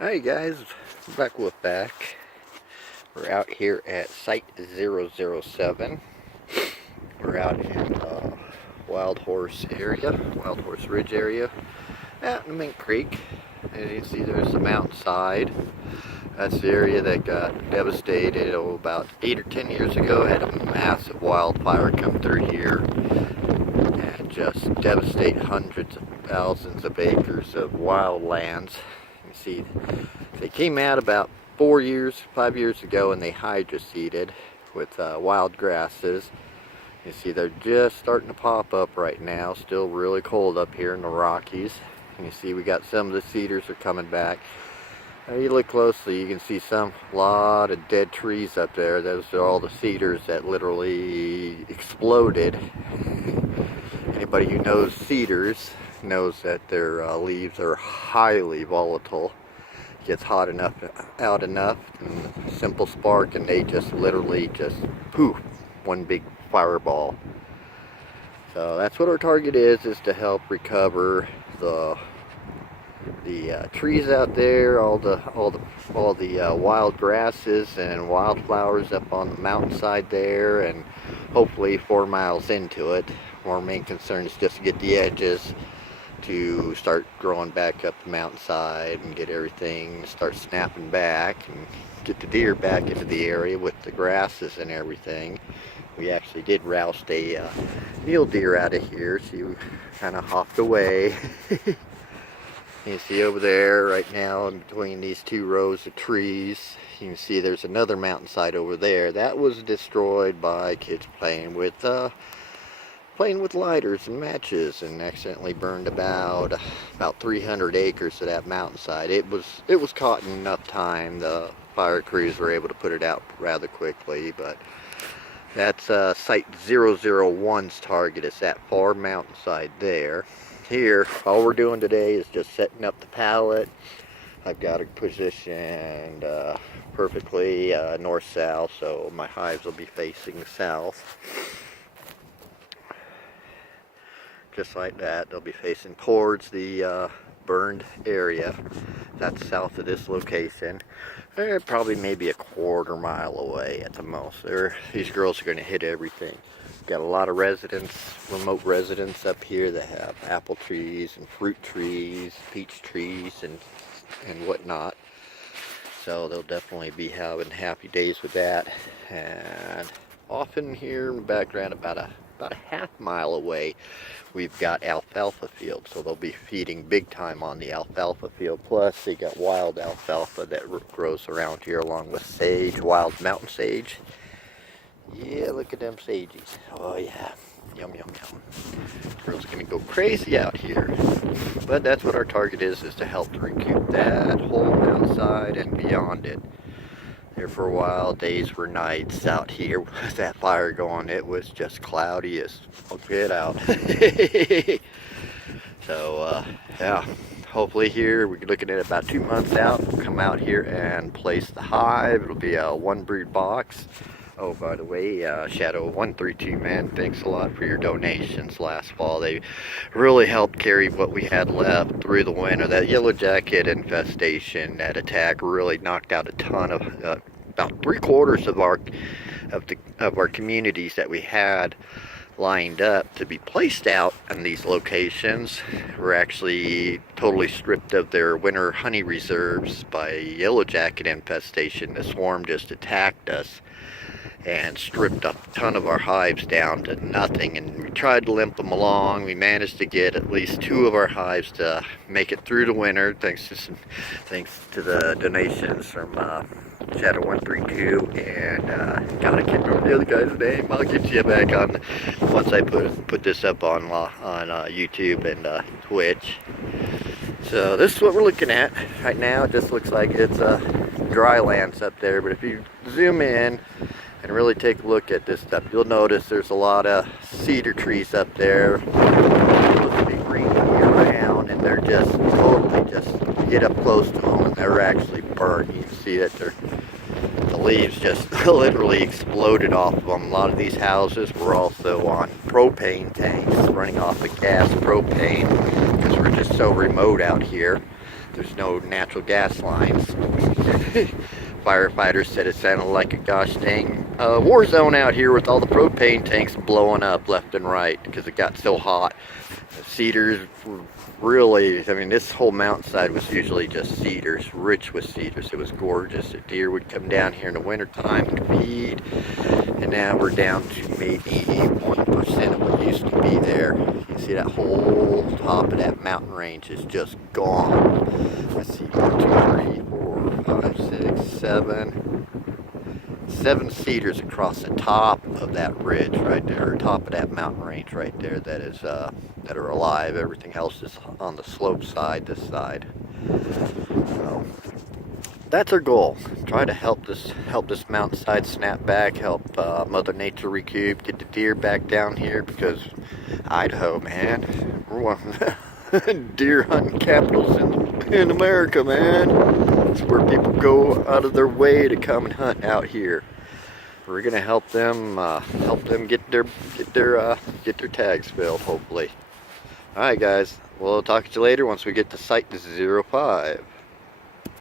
Hi guys, we're back. We're out here at Site 007. We're out in Wild Horse Ridge area, out in Mink Creek. As you can see, there's the mountainside. That's the area that got devastated about 8 or 10 years ago. Had a massive wildfire come through here and just devastate hundreds of thousands of acres of wildlands. You see, they came out about 5 years ago, and they hydroseeded with wild grasses. You see, they're just starting to pop up right now. Still really cold up here in the Rockies. And you see, we got some of the cedars are coming back. Now, you look closely, you can see a lot of dead trees up there. Those are all the cedars that literally exploded. Anybody who knows cedars knows that their leaves are highly volatile. It gets hot enough, out enough, and a simple spark, and they just literally poof, one big fireball. So that's what our target is to help recover the trees out there, all the wild grasses and wildflowers up on the mountainside there, and hopefully 4 miles into it. Our main concern is just to get the edges to start growing back up the mountainside and get everything start snapping back and get the deer back into the area with the grasses and everything. We actually did roust a mule deer out of here. She kind of hopped away. You see over there right now in between these 2 rows of trees, you can see there's another mountainside over there. That was destroyed by kids playing with lighters and matches, and accidentally burned about 300 acres of that mountainside. It was caught in enough time. The fire crews were able to put it out rather quickly, but that's Site 001's target. Is that far mountainside there. Here, all we're doing today is just setting up the pallet. I've got it positioned perfectly north-south, so my hives will be facing south. Just like that, they'll be facing towards the burned area. That's south of this location. They're probably maybe a quarter mile away at the most. These girls are going to hit everything. Got a lot of remote residents up here that have apple trees and fruit trees, peach trees, and whatnot. So they'll definitely be having happy days with that. And often here in the background, about a half mile away, we've got alfalfa fields, so they'll be feeding big time on the alfalfa field. Plus they got wild alfalfa that grows around here along with sage, wild mountain sage. Yeah, look at them sages. Oh yeah, yum yum yum. Girls are gonna go crazy out here. But that's what our target is to help to recoup that whole mountainside and beyond it. There for a while, days were nights out here with that fire going. It was just cloudy as get out. So yeah, hopefully here we're looking at about 2 months out. We'll come out here and place the hive. It'll be a 1 brood box. Oh, by the way, Shadow 132, man, thanks a lot for your donations last fall. They really helped carry what we had left through the winter. That yellow jacket infestation, that attack really knocked out a ton of, about 3/4 of our communities that we had lined up to be placed out in these locations were actually totally stripped of their winter honey reserves by yellow jacket infestation. The swarm just attacked us and stripped a ton of our hives down to nothing, and we tried to limp them along. We managed to get at least 2 of our hives to make it through the winter thanks to the donations from Shadow 132 and God, I can't remember the other guy's name. I'll get you back on once I put this up on YouTube and Twitch. So this is what we're looking at right now. It just looks like it's dry lands up there, but if you zoom in and really take a look at this stuff, you'll notice there's a lot of cedar trees up there. They're supposed to be green year round, and they're just totally you get up close to them and they're actually burnt. You can see that the leaves just literally exploded off of them. A lot of these houses were also on propane tanks running off of gas propane because we're just so remote out here. there's no natural gas lines. Firefighters said it sounded like a gosh dang war zone out here with all the propane tanks blowing up left and right because it got so hot. The cedars were really, I mean, this whole mountainside was usually just cedars, rich with cedars. It was gorgeous. The deer would come down here in the wintertime and feed, and now we're down to maybe 1% of what used to be there. You see that whole top of that mountain range is just gone. I see 1, 2, 3, 4, 5, 6, 7 cedars across the top of that ridge right there, or top of that mountain range right there, that is that are alive. Everything else is on the slope side, this side. So that's our goal. Try to help this mountainside snap back, help Mother Nature recoup, get the deer back down here, because Idaho, man, we're one of the deer hunting capitals in America, man. It's where people go out of their way to come and hunt out here. We're gonna help them get their tags filled, hopefully. All right, guys. We'll talk to you later once we get to site 05.